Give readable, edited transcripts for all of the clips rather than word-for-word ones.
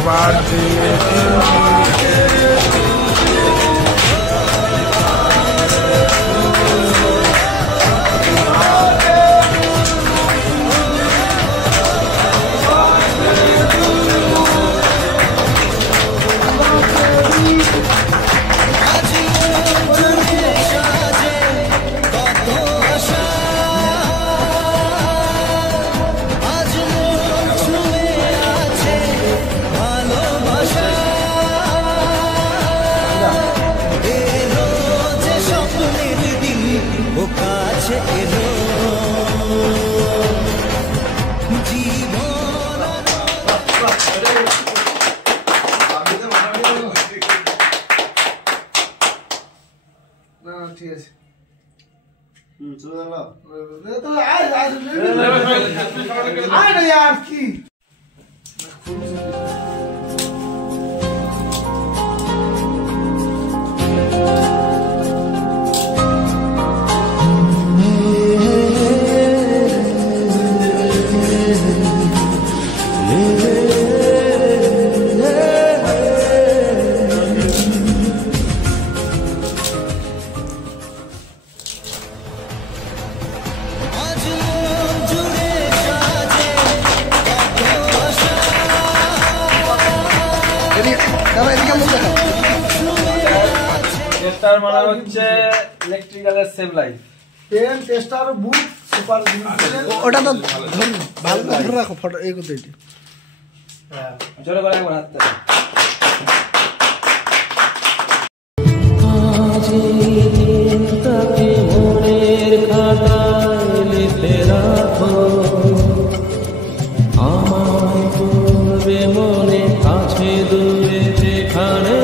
birthday to you. ঠিক আছে চলে গেল তো আয় না यार কি টেস্টার মানে হচ্ছে ইলেকট্রিক্যালের সেভ লাইফ পেন টেস্টার বুট সুপার ওটা তো ভালো ধরে রাখো ফটো এই কথা এটি হ্যাঁ জোরে করে একবার হাতটা মনে কাছে দূরে যেখানে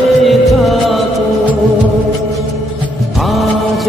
থাকো আজ